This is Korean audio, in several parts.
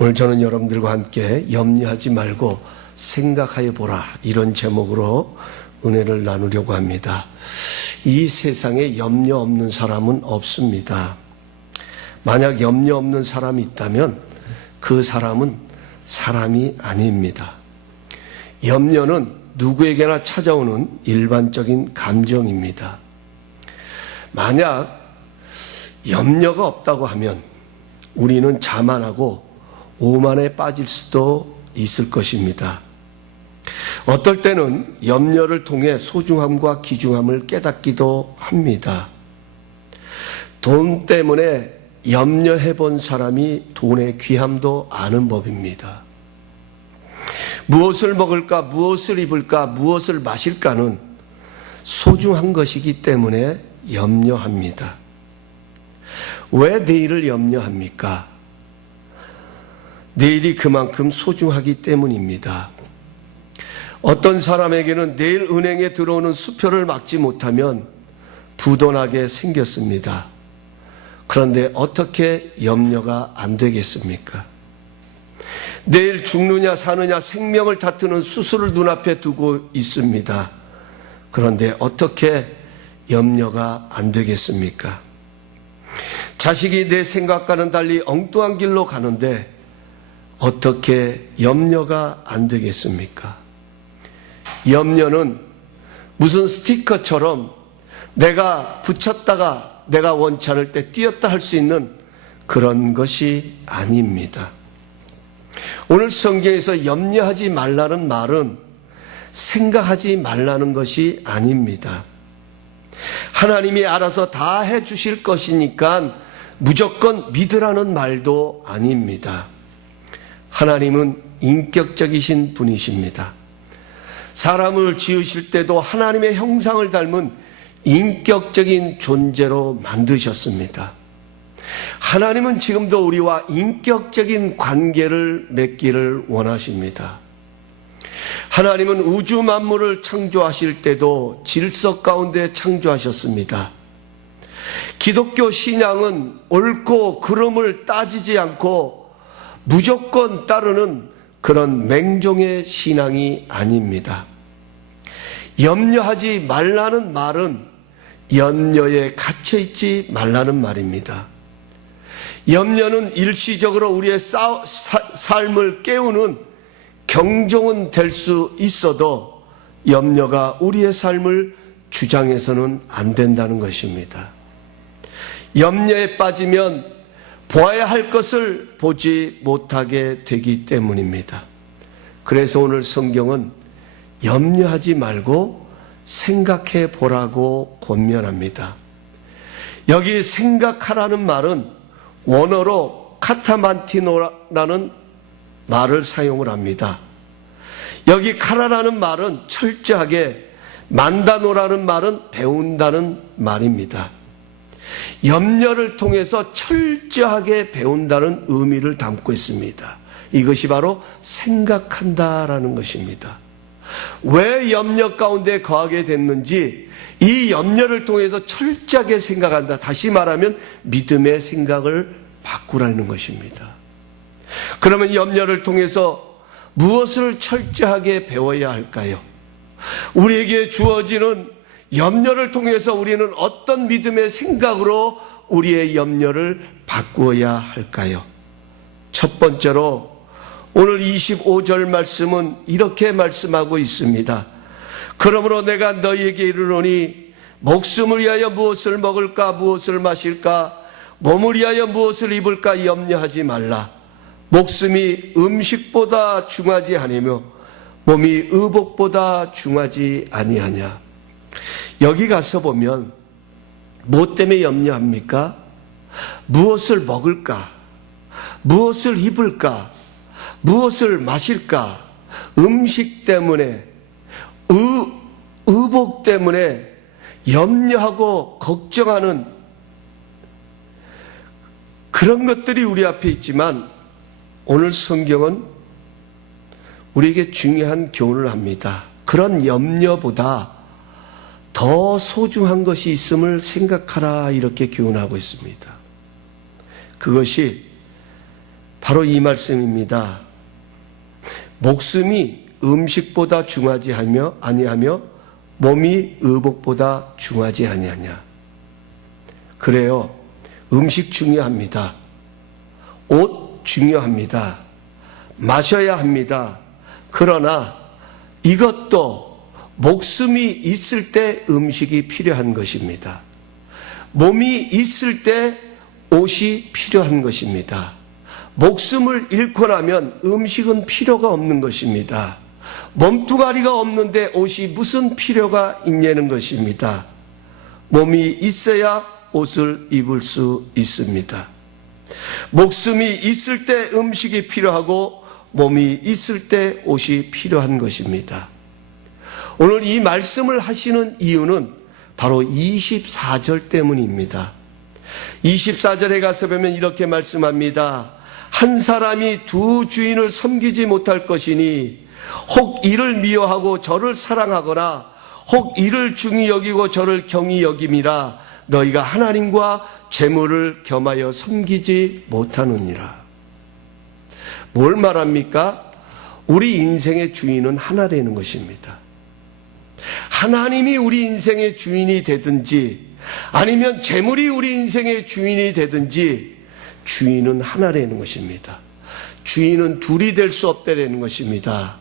오늘 저는 여러분들과 함께 염려하지 말고 생각하여 보라, 이런 제목으로 은혜를 나누려고 합니다. 이 세상에 염려 없는 사람은 없습니다. 만약 염려 없는 사람이 있다면 그 사람은 사람이 아닙니다. 염려는 누구에게나 찾아오는 일반적인 감정입니다. 만약 염려가 없다고 하면 우리는 자만하고 오만에 빠질 수도 있을 것입니다. 어떨 때는 염려를 통해 소중함과 귀중함을 깨닫기도 합니다. 돈 때문에 염려해 본 사람이 돈의 귀함도 아는 법입니다. 무엇을 먹을까, 무엇을 입을까, 무엇을 마실까는 소중한 것이기 때문에 염려합니다. 왜 내일을 염려합니까? 내일이 그만큼 소중하기 때문입니다. 어떤 사람에게는 내일 은행에 들어오는 수표를 막지 못하면 부도나게 생겼습니다. 그런데 어떻게 염려가 안 되겠습니까? 내일 죽느냐 사느냐 생명을 다투는 수술을 눈앞에 두고 있습니다. 그런데 어떻게 염려가 안 되겠습니까? 자식이 내 생각과는 달리 엉뚱한 길로 가는데 어떻게 염려가 안 되겠습니까? 염려는 무슨 스티커처럼 내가 붙였다가 내가 원치 않을 때 띄었다 할 수 있는 그런 것이 아닙니다. 오늘 성경에서 염려하지 말라는 말은 생각하지 말라는 것이 아닙니다. 하나님이 알아서 다 해주실 것이니까 무조건 믿으라는 말도 아닙니다. 하나님은 인격적이신 분이십니다. 사람을 지으실 때도 하나님의 형상을 닮은 인격적인 존재로 만드셨습니다. 하나님은 지금도 우리와 인격적인 관계를 맺기를 원하십니다. 하나님은 우주 만물을 창조하실 때도 질서 가운데 창조하셨습니다. 기독교 신앙은 옳고 그름을 따지지 않고 무조건 따르는 그런 맹종의 신앙이 아닙니다. 염려하지 말라는 말은 염려에 갇혀있지 말라는 말입니다. 염려는 일시적으로 우리의 삶을 깨우는 경종은 될 수 있어도 염려가 우리의 삶을 주장해서는 안 된다는 것입니다. 염려에 빠지면 보아야 할 것을 보지 못하게 되기 때문입니다. 그래서 오늘 성경은 염려하지 말고 생각해 보라고 권면합니다. 여기 생각하라는 말은 원어로 카타만티노라는 말을 사용을 합니다. 여기 카라라는 말은 철저하게, 만다노라는 말은 배운다는 말입니다. 염려를 통해서 철저하게 배운다는 의미를 담고 있습니다. 이것이 바로 생각한다라는 것입니다. 왜 염려 가운데 거하게 됐는지 이 염려를 통해서 철저하게 생각한다. 다시 말하면 믿음의 생각을 바꾸라는 것입니다. 그러면 염려를 통해서 무엇을 철저하게 배워야 할까요? 우리에게 주어지는 염려를 통해서 우리는 어떤 믿음의 생각으로 우리의 염려를 바꾸어야 할까요? 첫 번째로 오늘 25절 말씀은 이렇게 말씀하고 있습니다. 그러므로 내가 너희에게 이르노니 목숨을 위하여 무엇을 먹을까, 무엇을 마실까, 몸을 위하여 무엇을 입을까 염려하지 말라. 목숨이 음식보다 중하지 아니며 몸이 의복보다 중하지 아니하냐. 여기 가서 보면 무엇 때문에 염려합니까? 무엇을 먹을까? 무엇을 입을까? 무엇을 마실까? 음식 때문에, 의복 때문에 염려하고 걱정하는 그런 것들이 우리 앞에 있지만 오늘 성경은 우리에게 중요한 교훈을 합니다. 그런 염려보다 더 소중한 것이 있음을 생각하라, 이렇게 교훈하고 있습니다. 그것이 바로 이 말씀입니다. 목숨이 음식보다 중하지 아니하며 몸이 의복보다 중하지 아니하냐. 그래요. 음식 중요합니다. 옷 중요합니다. 마셔야 합니다. 그러나 이것도 목숨이 있을 때 음식이 필요한 것입니다. 몸이 있을 때 옷이 필요한 것입니다. 목숨을 잃고 나면 음식은 필요가 없는 것입니다. 몸뚱아리가 없는데 옷이 무슨 필요가 있냐는 것입니다. 몸이 있어야 옷을 입을 수 있습니다. 목숨이 있을 때 음식이 필요하고 몸이 있을 때 옷이 필요한 것입니다. 오늘 이 말씀을 하시는 이유는 바로 24절 때문입니다. 24절에 가서 보면 이렇게 말씀합니다. 한 사람이 두 주인을 섬기지 못할 것이니 혹 이를 미워하고 저를 사랑하거나 혹 이를 중히 여기고 저를 경히 여김이라 너희가 하나님과 재물을 겸하여 섬기지 못하느니라. 뭘 말합니까? 우리 인생의 주인은 하나라는 것입니다. 하나님이 우리 인생의 주인이 되든지 아니면 재물이 우리 인생의 주인이 되든지 주인은 하나라는 것입니다. 주인은 둘이 될 수 없다라는 것입니다.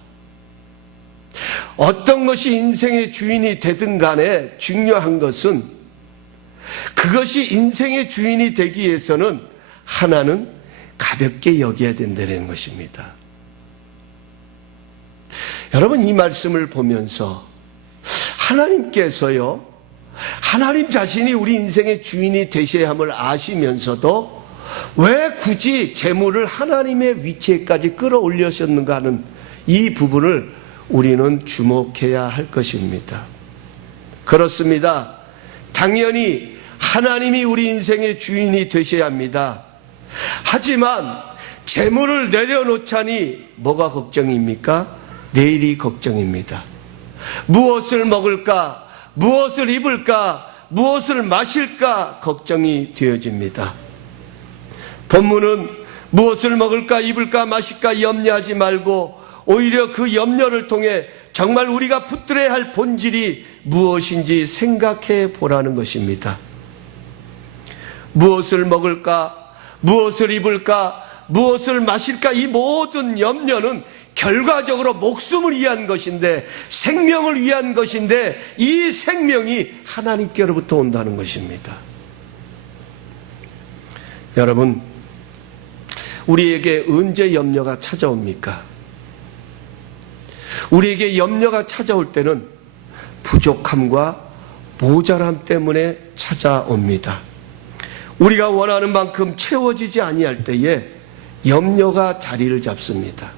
어떤 것이 인생의 주인이 되든 간에 중요한 것은 그것이 인생의 주인이 되기 위해서는 하나는 가볍게 여겨야 된다는 것입니다. 여러분, 이 말씀을 보면서 하나님께서요, 하나님 자신이 우리 인생의 주인이 되셔야 함을 아시면서도 왜 굳이 재물을 하나님의 위치에까지 끌어올리셨는가 하는 이 부분을 우리는 주목해야 할 것입니다. 그렇습니다. 당연히 하나님이 우리 인생의 주인이 되셔야 합니다. 하지만 재물을 내려놓자니 뭐가 걱정입니까? 내일이 걱정입니다. 무엇을 먹을까? 무엇을 입을까? 무엇을 마실까? 걱정이 되어집니다. 본문은 무엇을 먹을까? 입을까? 마실까? 염려하지 말고 오히려 그 염려를 통해 정말 우리가 붙들어야 할 본질이 무엇인지 생각해 보라는 것입니다. 무엇을 먹을까? 무엇을 입을까? 무엇을 마실까? 이 모든 염려는 결과적으로 목숨을 위한 것인데, 생명을 위한 것인데, 이 생명이 하나님께로부터 온다는 것입니다. 여러분, 우리에게 언제 염려가 찾아옵니까? 우리에게 염려가 찾아올 때는 부족함과 모자람 때문에 찾아옵니다. 우리가 원하는 만큼 채워지지 아니할 때에 염려가 자리를 잡습니다.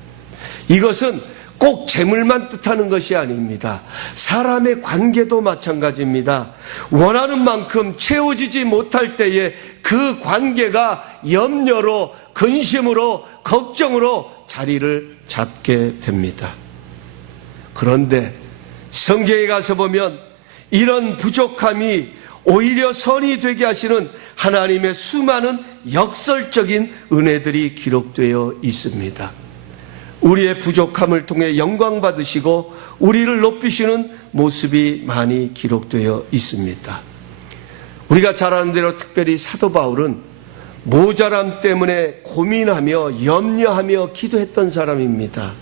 이것은 꼭 재물만 뜻하는 것이 아닙니다. 사람의 관계도 마찬가지입니다. 원하는 만큼 채워지지 못할 때에 그 관계가 염려로, 근심으로, 걱정으로 자리를 잡게 됩니다. 그런데 성경에 가서 보면 이런 부족함이 오히려 선이 되게 하시는 하나님의 수많은 역설적인 은혜들이 기록되어 있습니다. 우리의 부족함을 통해 영광 받으시고 우리를 높이시는 모습이 많이 기록되어 있습니다. 우리가 잘 아는 대로 특별히 사도 바울은 모자람 때문에 고민하며 염려하며 기도했던 사람입니다.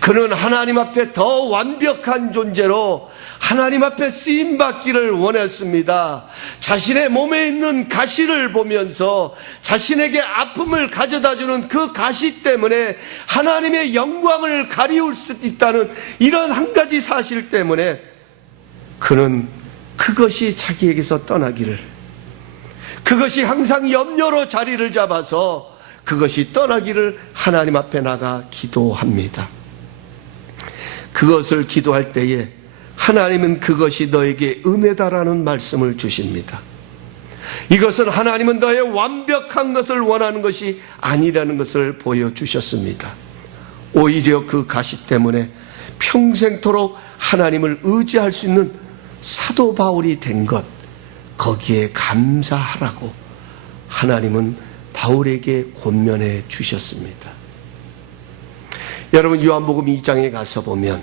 그는 하나님 앞에 더 완벽한 존재로 하나님 앞에 쓰임받기를 원했습니다. 자신의 몸에 있는 가시를 보면서 자신에게 아픔을 가져다주는 그 가시 때문에 하나님의 영광을 가리울 수 있다는 이런 한 가지 사실 때문에 그는 그것이 자기에게서 떠나기를, 그것이 항상 염려로 자리를 잡아서 그것이 떠나기를 하나님 앞에 나가 기도합니다. 그것을 기도할 때에 하나님은 그것이 너에게 은혜다라는 말씀을 주십니다. 이것은 하나님은 너의 완벽한 것을 원하는 것이 아니라는 것을 보여주셨습니다. 오히려 그 가시 때문에 평생토록 하나님을 의지할 수 있는 사도 바울이 된 것, 거기에 감사하라고 하나님은 바울에게 권면해 주셨습니다. 여러분, 요한복음 2장에 가서 보면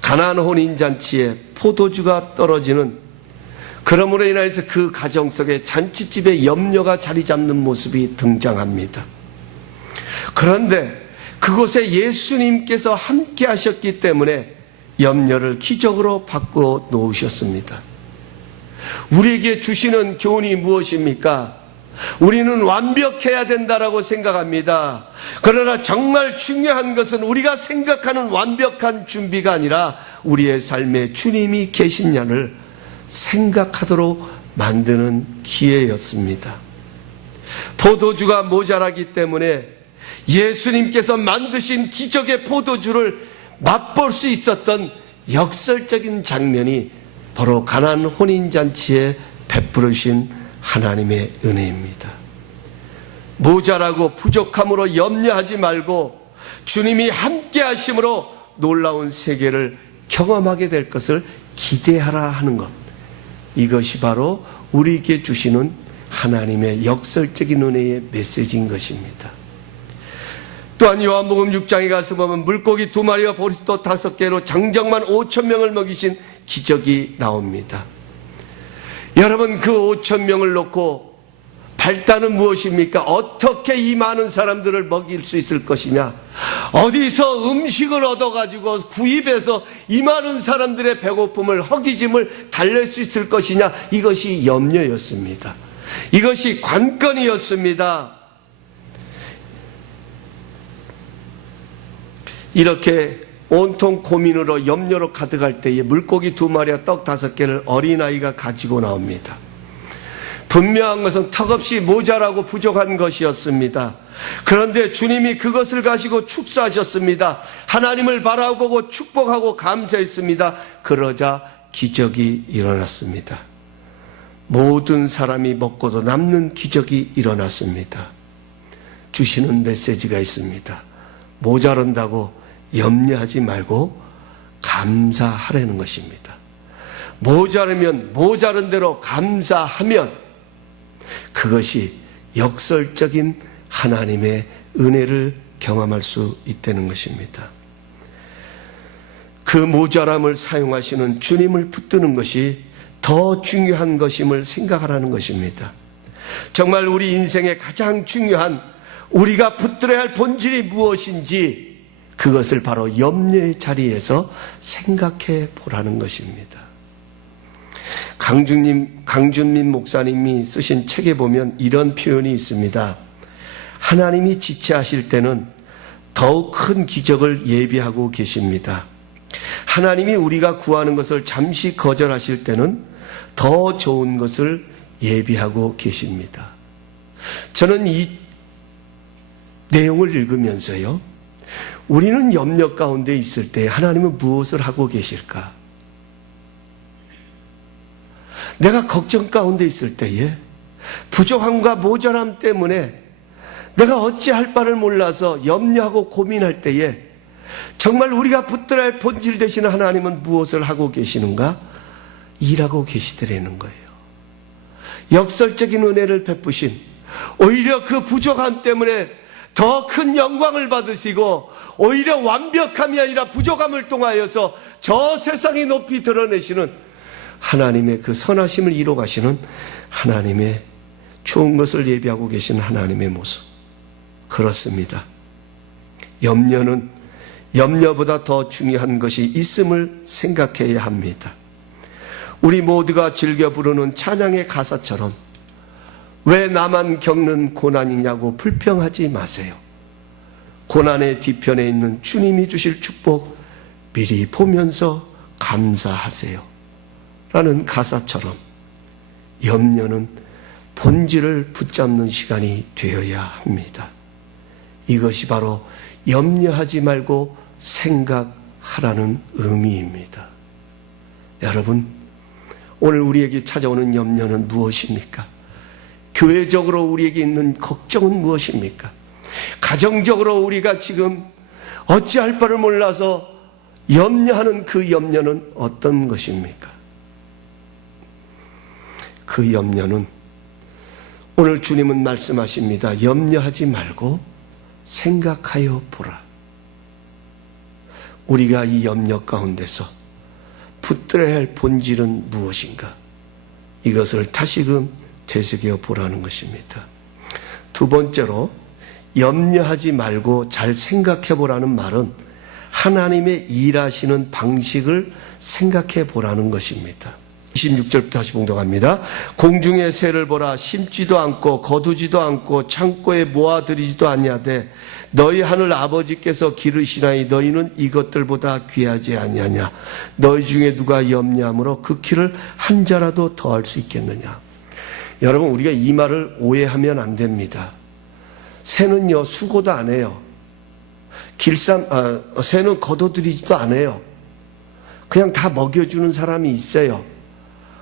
가나안 혼인잔치에 포도주가 떨어지는, 그러므로 인해서 그 가정 속에 잔치집에 염려가 자리 잡는 모습이 등장합니다. 그런데 그곳에 예수님께서 함께 하셨기 때문에 염려를 기적으로 바꾸어 놓으셨습니다. 우리에게 주시는 교훈이 무엇입니까? 우리는 완벽해야 된다라고 생각합니다. 그러나 정말 중요한 것은 우리가 생각하는 완벽한 준비가 아니라 우리의 삶에 주님이 계시냐를 생각하도록 만드는 기회였습니다. 포도주가 모자라기 때문에 예수님께서 만드신 기적의 포도주를 맛볼 수 있었던 역설적인 장면이 바로 가나안 혼인잔치에 베푸르신 하나님의 은혜입니다. 모자라고 부족함으로 염려하지 말고 주님이 함께 하심으로 놀라운 세계를 경험하게 될 것을 기대하라 하는 것, 이것이 바로 우리에게 주시는 하나님의 역설적인 은혜의 메시지인 것입니다. 또한 요한복음 6장에 가서 보면 물고기 2마리와 보리떡 5개로 장정만 5,000명을 먹이신 기적이 나옵니다. 여러분, 그 5,000명을 놓고 발단은 무엇입니까? 어떻게 이 많은 사람들을 먹일 수 있을 것이냐? 어디서 음식을 얻어가지고 구입해서 이 많은 사람들의 배고픔을, 허기짐을 달랠 수 있을 것이냐? 이것이 염려였습니다. 이것이 관건이었습니다. 이렇게 온통 고민으로 염려로 가득할 때에 물고기 2마리와 떡 5개를 어린아이가 가지고 나옵니다. 분명한 것은 턱없이 모자라고 부족한 것이었습니다. 그런데 주님이 그것을 가지고 축사하셨습니다. 하나님을 바라보고 축복하고 감사했습니다. 그러자 기적이 일어났습니다. 모든 사람이 먹고도 남는 기적이 일어났습니다. 주시는 메시지가 있습니다. 모자란다고 염려하지 말고 감사하라는 것입니다. 모자르면 모자른 대로 감사하면 그것이 역설적인 하나님의 은혜를 경험할 수 있다는 것입니다. 그 모자람을 사용하시는 주님을 붙드는 것이 더 중요한 것임을 생각하라는 것입니다. 정말 우리 인생의 가장 중요한, 우리가 붙들어야 할 본질이 무엇인지 그것을 바로 염려의 자리에서 생각해 보라는 것입니다. 강준민 목사님이 쓰신 책에 보면 이런 표현이 있습니다. 하나님이 지체하실 때는 더욱 큰 기적을 예비하고 계십니다. 하나님이 우리가 구하는 것을 잠시 거절하실 때는 더 좋은 것을 예비하고 계십니다. 저는 이 내용을 읽으면서요, 우리는 염려 가운데 있을 때 하나님은 무엇을 하고 계실까? 내가 걱정 가운데 있을 때에 부족함과 모자람 때문에 내가 어찌할 바를 몰라서 염려하고 고민할 때에 정말 우리가 붙들어야 할 본질 되시는 하나님은 무엇을 하고 계시는가? 일하고 계시더라는 거예요. 역설적인 은혜를 베푸신, 오히려 그 부족함 때문에 더 큰 영광을 받으시고 오히려 완벽함이 아니라 부족함을 통하여서 저 세상이 높이 드러내시는 하나님의 그 선하심을 이루어 가시는 하나님의 좋은 것을 예비하고 계신 하나님의 모습. 그렇습니다. 염려는 염려보다 더 중요한 것이 있음을 생각해야 합니다. 우리 모두가 즐겨 부르는 찬양의 가사처럼 왜 나만 겪는 고난이냐고 불평하지 마세요. 고난의 뒤편에 있는 주님이 주실 축복 미리 보면서 감사하세요. 라는 가사처럼 염려는 본질을 붙잡는 시간이 되어야 합니다. 이것이 바로 염려하지 말고 생각하라는 의미입니다. 여러분, 오늘 우리에게 찾아오는 염려는 무엇입니까? 교회적으로 우리에게 있는 걱정은 무엇입니까? 가정적으로 우리가 지금 어찌할 바를 몰라서 염려하는 그 염려는 어떤 것입니까? 그 염려는 오늘 주님은 말씀하십니다. 염려하지 말고 생각하여 보라. 우리가 이 염려 가운데서 붙들어야 할 본질은 무엇인가? 이것을 다시금 되새겨 보라는 것입니다. 두 번째로 염려하지 말고 잘 생각해 보라는 말은 하나님의 일하시는 방식을 생각해 보라는 것입니다. 26절부터 다시 봉독합니다. 공중의 새를 보라. 심지도 않고 거두지도 않고 창고에 모아들이지도 아니하되 너희 하늘 아버지께서 기르시나니 너희는 이것들보다 귀하지 아니하냐. 너희 중에 누가 염려함으로 그 키를 한 자라도 더할 수 있겠느냐. 여러분, 우리가 이 말을 오해하면 안 됩니다. 새는요 수고도 안 해요. 새는 거둬들이지도 않아요. 그냥 다 먹여주는 사람이 있어요.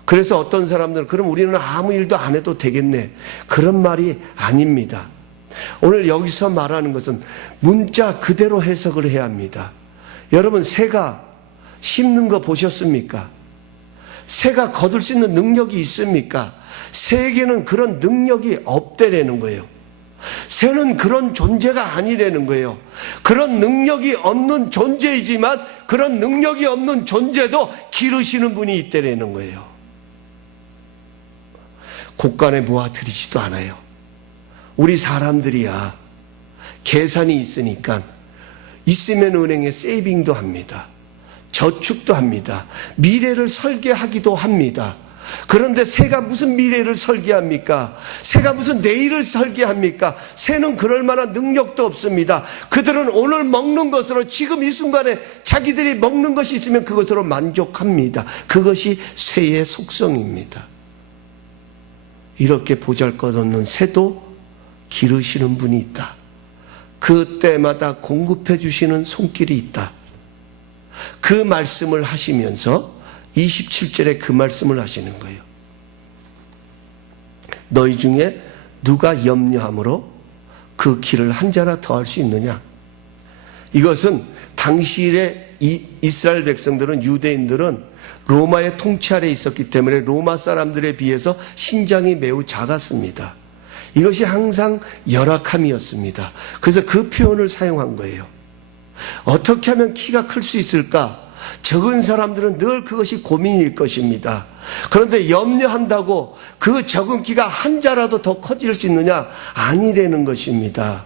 그래서 어떤 사람들은 그럼 우리는 아무 일도 안 해도 되겠네, 그런 말이 아닙니다. 오늘 여기서 말하는 것은 문자 그대로 해석을 해야 합니다. 여러분, 새가 씹는 거 보셨습니까? 새가 거둘 수 있는 능력이 있습니까? 새에게는 그런 능력이 없대라는 거예요. 새는 그런 존재가 아니라는 거예요. 그런 능력이 없는 존재이지만 그런 능력이 없는 존재도 기르시는 분이 있다라는 거예요. 곳간에 모아들이지도 않아요. 우리 사람들이야 계산이 있으니까 있으면 은행에 세이빙도 합니다. 저축도 합니다. 미래를 설계하기도 합니다. 그런데 새가 무슨 미래를 설계합니까? 새가 무슨 내일을 설계합니까? 새는 그럴 만한 능력도 없습니다. 그들은 오늘 먹는 것으로 지금 이 순간에 자기들이 먹는 것이 있으면 그것으로 만족합니다. 그것이 새의 속성입니다. 이렇게 보잘것없는 새도 기르시는 분이 있다. 그때마다 공급해 주시는 손길이 있다. 그 말씀을 하시면서 27절에 그 말씀을 하시는 거예요. 너희 중에 누가 염려함으로 그 길을 한 자라 더할 수 있느냐. 이것은 당시의 이스라엘 백성들은, 유대인들은 로마의 통치 아래에 있었기 때문에 로마 사람들에 비해서 신장이 매우 작았습니다. 이것이 항상 열악함이었습니다. 그래서 그 표현을 사용한 거예요. 어떻게 하면 키가 클 수 있을까? 적은 사람들은 늘 그것이 고민일 것입니다. 그런데 염려한다고 그 적은 키가 한 자라도 더 커질 수 있느냐? 아니라는 것입니다.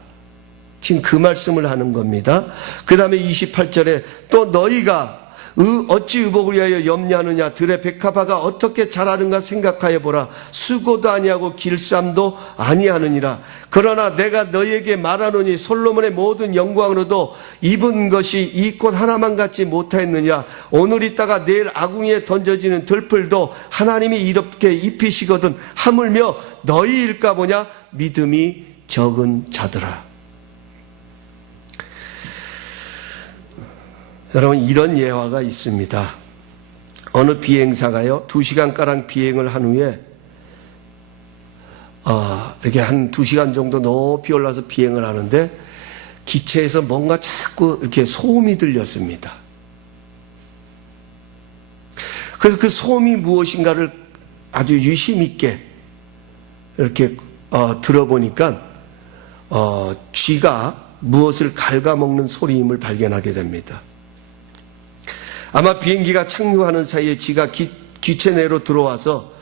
지금 그 말씀을 하는 겁니다. 그 다음에 28절에 또 너희가 어찌 의복을 위하여 염려하느냐. 들의 백합화가 어떻게 자라는가 생각하여 보라. 수고도 아니하고 길쌈도 아니하느니라. 그러나 내가 너희에게 말하노니 솔로몬의 모든 영광으로도 입은 것이 이 꽃 하나만 같지 못하였느냐. 오늘 있다가 내일 아궁이에 던져지는 들풀도 하나님이 이렇게 입히시거든 하물며 너희일까 보냐. 믿음이 적은 자들아. 여러분, 이런 예화가 있습니다. 어느 비행사가요 2시간가량 비행을 한 후에 이렇게 한 2시간 정도 높이 올라서 비행을 하는데 기체에서 뭔가 자꾸 이렇게 소음이 들렸습니다. 그래서 그 소음이 무엇인가를 아주 유심 있게 이렇게 들어보니까 쥐가 무엇을 ဃ갉아먹는 소리임을 발견하게 됩니다. 아마 비행기가 착륙하는 사이에 쥐가 기체 내로 들어와서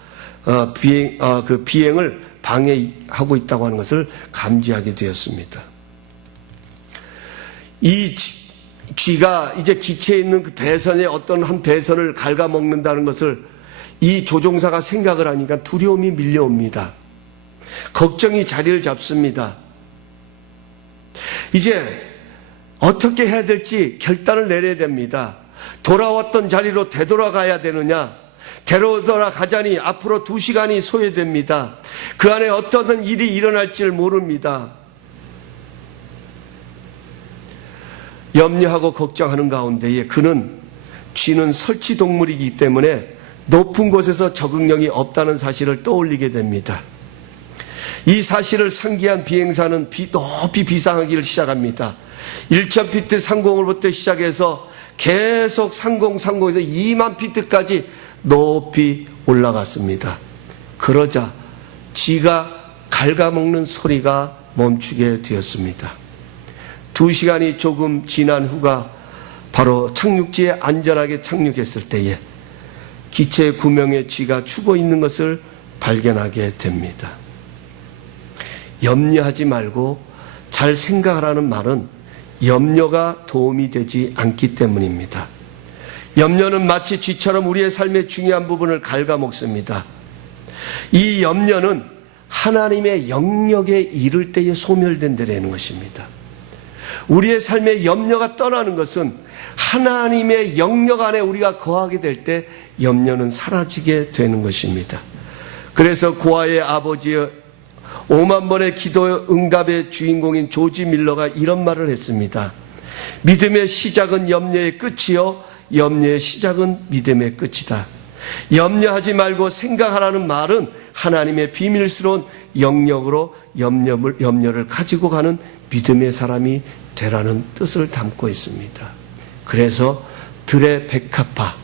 그 비행을 방해하고 있다고 하는 것을 감지하게 되었습니다. 이 쥐가 이제 기체에 있는 그 배선의 어떤 한 배선을 갉아먹는다는 것을 이 조종사가 생각을 하니까 두려움이 밀려옵니다. 걱정이 자리를 잡습니다. 이제 어떻게 해야 될지 결단을 내려야 됩니다. 돌아왔던 자리로 되돌아가야 되느냐, 되돌아가자니 앞으로 2시간이 소요됩니다. 그 안에 어떤 일이 일어날지를 모릅니다. 염려하고 걱정하는 가운데에 쥐는 설치동물이기 때문에 높은 곳에서 적응력이 없다는 사실을 떠올리게 됩니다. 이 사실을 상기한 비행사는 높이 비상하기를 시작합니다. 1,000피트 상공으로부터 시작해서 계속 상공에서 2만 피트까지 높이 올라갔습니다. 그러자 쥐가 갉아먹는 소리가 멈추게 되었습니다. 2시간이 조금 지난 후가 바로 착륙지에 안전하게 착륙했을 때에 기체 9명의 쥐가 죽어 있는 것을 발견하게 됩니다. 염려하지 말고 잘 생각하라는 말은 염려가 도움이 되지 않기 때문입니다. 염려는 마치 쥐처럼 우리의 삶의 중요한 부분을 갉아먹습니다. 이 염려는 하나님의 영역에 이를 때에 소멸된다는 것입니다. 우리의 삶의 염려가 떠나는 것은 하나님의 영역 안에 우리가 거하게 될 때 염려는 사라지게 되는 것입니다. 그래서 고아의 아버지의 5만 번의 기도 응답의 주인공인 조지 밀러가 이런 말을 했습니다. 믿음의 시작은 염려의 끝이요 염려의 시작은 믿음의 끝이다. 염려하지 말고 생각하라는 말은 하나님의 비밀스러운 영역으로 염려를 가지고 가는 믿음의 사람이 되라는 뜻을 담고 있습니다. 그래서 들의 백합화,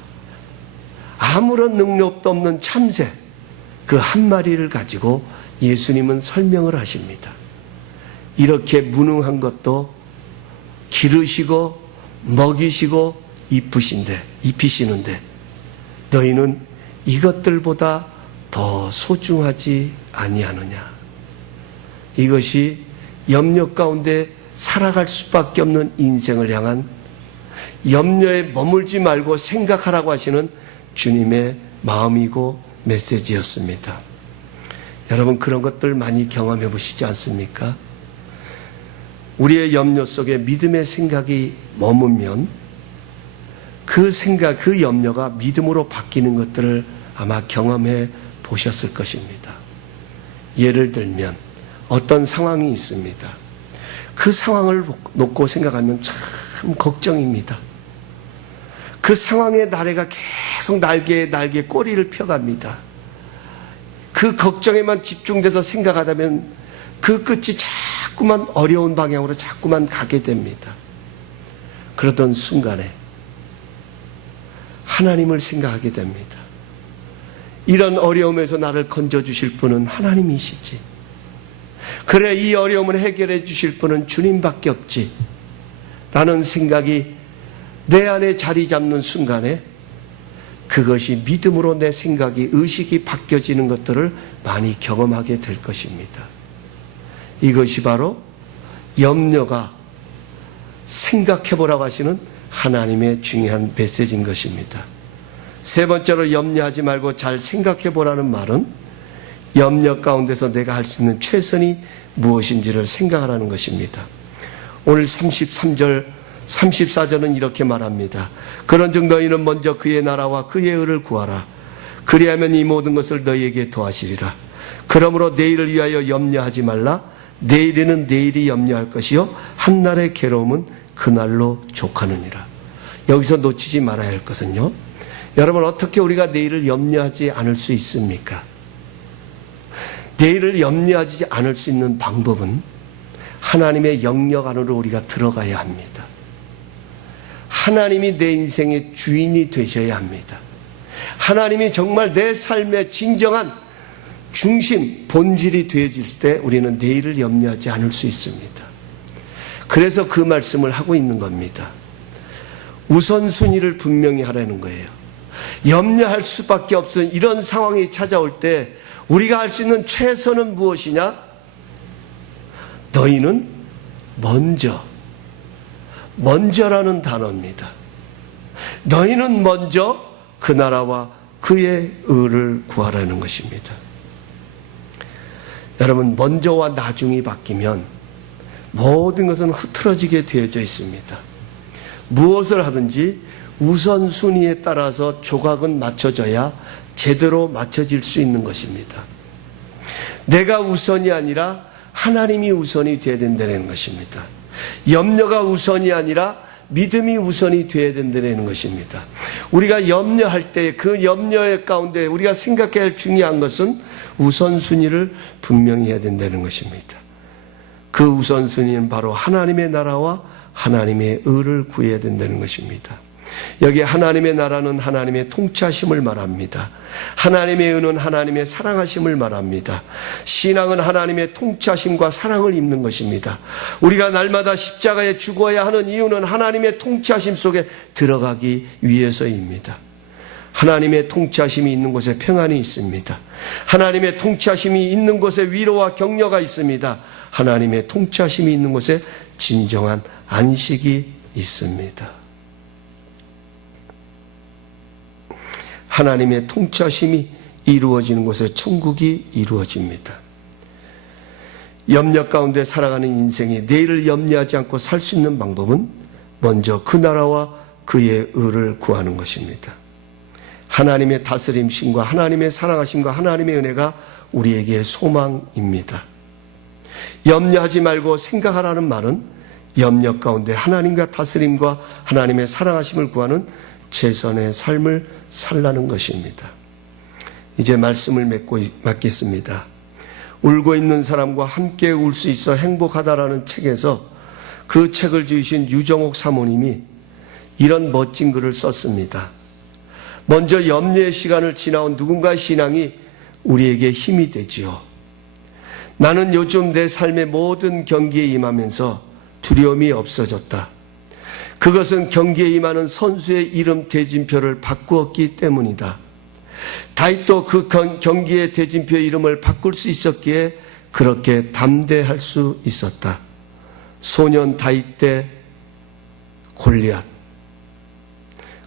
아무런 능력도 없는 참새 그 한 마리를 가지고 예수님은 설명을 하십니다. 이렇게 무능한 것도 기르시고 먹이시고 입히시는데 너희는 이것들보다 더 소중하지 아니하느냐. 이것이 염려 가운데 살아갈 수밖에 없는 인생을 향한 염려에 머물지 말고 생각하라고 하시는 주님의 마음이고 메시지였습니다. 여러분 그런 것들 많이 경험해 보시지 않습니까? 우리의 염려 속에 믿음의 생각이 머물면 그 생각, 그 염려가 믿음으로 바뀌는 것들을 아마 경험해 보셨을 것입니다. 예를 들면 어떤 상황이 있습니다. 그 상황을 놓고 생각하면 참 걱정입니다. 그 상황의 나래가 계속 날개에 꼬리를 펴갑니다. 그 걱정에만 집중돼서 생각하다면 그 끝이 자꾸만 어려운 방향으로 자꾸만 가게 됩니다. 그러던 순간에 하나님을 생각하게 됩니다. 이런 어려움에서 나를 건져주실 분은 하나님이시지. 그래 이 어려움을 해결해 주실 분은 주님밖에 없지. 라는 생각이 내 안에 자리 잡는 순간에 그것이 믿음으로 내 생각이 의식이 바뀌어지는 것들을 많이 경험하게 될 것입니다. 이것이 바로 염려가 생각해보라고 하시는 하나님의 중요한 메시지인 것입니다. 세 번째로 염려하지 말고 잘 생각해보라는 말은 염려 가운데서 내가 할 수 있는 최선이 무엇인지를 생각하라는 것입니다. 오늘 33절 34절은 이렇게 말합니다. 그런즉 너희는 먼저 그의 나라와 그의 의를 구하라. 그리하면 이 모든 것을 너희에게 더하시리라. 그러므로 내일을 위하여 염려하지 말라. 내일에는 내일이 염려할 것이요 한날의 괴로움은 그날로 족하느니라. 여기서 놓치지 말아야 할 것은요, 여러분 어떻게 우리가 내일을 염려하지 않을 수 있습니까? 내일을 염려하지 않을 수 있는 방법은 하나님의 영역 안으로 우리가 들어가야 합니다. 하나님이 내 인생의 주인이 되셔야 합니다. 하나님이 정말 내 삶의 진정한 중심, 본질이 되어질 때 우리는 내일을 염려하지 않을 수 있습니다. 그래서 그 말씀을 하고 있는 겁니다. 우선순위를 분명히 하라는 거예요. 염려할 수밖에 없는 이런 상황이 찾아올 때 우리가 할 수 있는 최선은 무엇이냐? 너희는 먼저라는 단어입니다. 너희는 먼저 그 나라와 그의 의를 구하라는 것입니다. 여러분 먼저와 나중이 바뀌면 모든 것은 흐트러지게 되어져 있습니다. 무엇을 하든지 우선순위에 따라서 조각은 맞춰져야 제대로 맞춰질 수 있는 것입니다. 내가 우선이 아니라 하나님이 우선이 되어야 된다는 것입니다. 염려가 우선이 아니라 믿음이 우선이 되어야 된다는 것입니다. 우리가 염려할 때 그 염려의 가운데 우리가 생각해야 할 중요한 것은 우선순위를 분명히 해야 된다는 것입니다. 그 우선순위는 바로 하나님의 나라와 하나님의 의를 구해야 된다는 것입니다. 여기 하나님의 나라는 하나님의 통치하심을 말합니다. 하나님의 의는 하나님의 사랑하심을 말합니다. 신앙은 하나님의 통치하심과 사랑을 입는 것입니다. 우리가 날마다 십자가에 죽어야 하는 이유는 하나님의 통치하심 속에 들어가기 위해서입니다. 하나님의 통치하심이 있는 곳에 평안이 있습니다. 하나님의 통치하심이 있는 곳에 위로와 격려가 있습니다. 하나님의 통치하심이 있는 곳에 진정한 안식이 있습니다. 하나님의 통치하심이 이루어지는 곳에 천국이 이루어집니다. 염려 가운데 살아가는 인생이 내일을 염려하지 않고 살 수 있는 방법은 먼저 그 나라와 그의 의를 구하는 것입니다. 하나님의 다스림심과 하나님의 사랑하심과 하나님의 은혜가 우리에게 소망입니다. 염려하지 말고 생각하라는 말은 염려 가운데 하나님과 다스림과 하나님의 사랑하심을 구하는 최선의 삶을 살라는 것입니다. 이제 말씀을 맺겠습니다. 울고 있는 사람과 함께 울 수 있어 행복하다라는 책에서 그 책을 지으신 유정옥 사모님이 이런 멋진 글을 썼습니다. 먼저 염려의 시간을 지나온 누군가의 신앙이 우리에게 힘이 되지요. 나는 요즘 내 삶의 모든 경기에 임하면서 두려움이 없어졌다. 그것은 경기에 임하는 선수의 이름 대진표를 바꾸었기 때문이다. 다윗도 그 경기의 대진표의 이름을 바꿀 수 있었기에 그렇게 담대할 수 있었다. 소년 다윗 대 골리앗.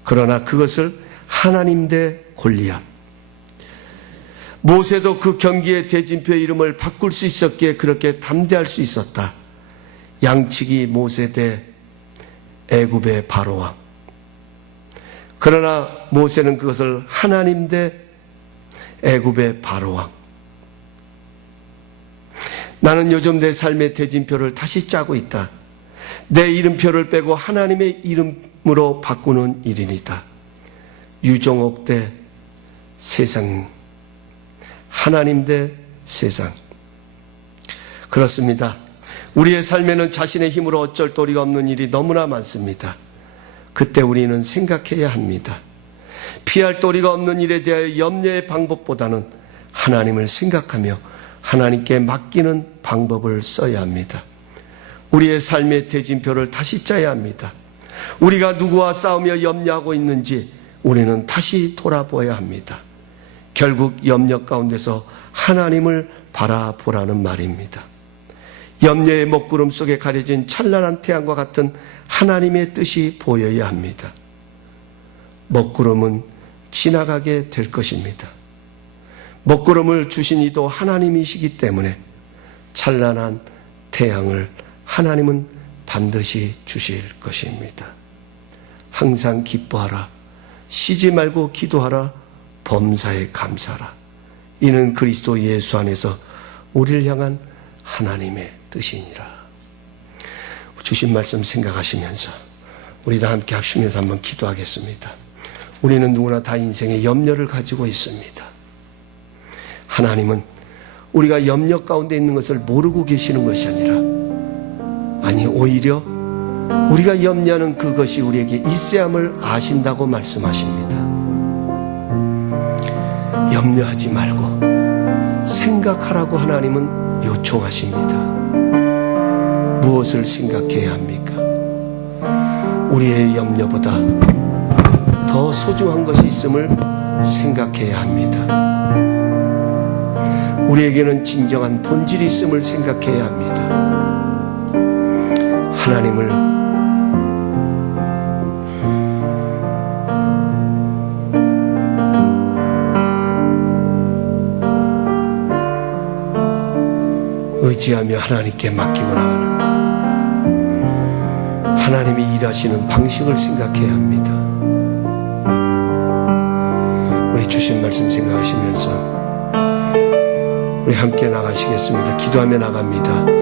그러나 그것을 하나님 대 골리앗. 모세도 그 경기의 대진표의 이름을 바꿀 수 있었기에 그렇게 담대할 수 있었다. 양치기 모세 대 애굽의 바로왕. 그러나 모세는 그것을 하나님 대 애굽의 바로왕. 나는 요즘 내 삶의 대진표를 다시 짜고 있다. 내 이름표를 빼고 하나님의 이름으로 바꾸는 일이니다. 유정옥 대 세상, 하나님 대 세상. 그렇습니다. 우리의 삶에는 자신의 힘으로 어쩔 도리가 없는 일이 너무나 많습니다. 그때 우리는 생각해야 합니다. 피할 도리가 없는 일에 대하여 염려의 방법보다는 하나님을 생각하며 하나님께 맡기는 방법을 써야 합니다. 우리의 삶의 대진표를 다시 짜야 합니다. 우리가 누구와 싸우며 염려하고 있는지 우리는 다시 돌아보아야 합니다. 결국 염려 가운데서 하나님을 바라보라는 말입니다. 염려의 먹구름 속에 가려진 찬란한 태양과 같은 하나님의 뜻이 보여야 합니다. 먹구름은 지나가게 될 것입니다. 먹구름을 주신 이도 하나님이시기 때문에 찬란한 태양을 하나님은 반드시 주실 것입니다. 항상 기뻐하라. 쉬지 말고 기도하라. 범사에 감사하라. 이는 그리스도 예수 안에서 우리를 향한 하나님의 뜻이니라. 주신 말씀 생각하시면서 우리 다 함께 합심해서 한번 기도하겠습니다. 우리는 누구나 다 인생에 염려를 가지고 있습니다. 하나님은 우리가 염려 가운데 있는 것을 모르고 계시는 것이 아니라, 아니 오히려 우리가 염려하는 그것이 우리에게 있어야 함을 아신다고 말씀하십니다. 염려하지 말고 생각하라고 하나님은 요청하십니다. 무엇을 생각해야 합니까? 우리의 염려보다 더 소중한 것이 있음을 생각해야 합니다. 우리에게는 진정한 본질이 있음을 생각해야 합니다. 하나님을 의지하며 하나님께 맡기고 나가는 하나님이 일하시는 방식을 생각해야 합니다. 우리 주신 말씀 생각하시면서 우리 함께 나가시겠습니다. 기도하며 나갑니다.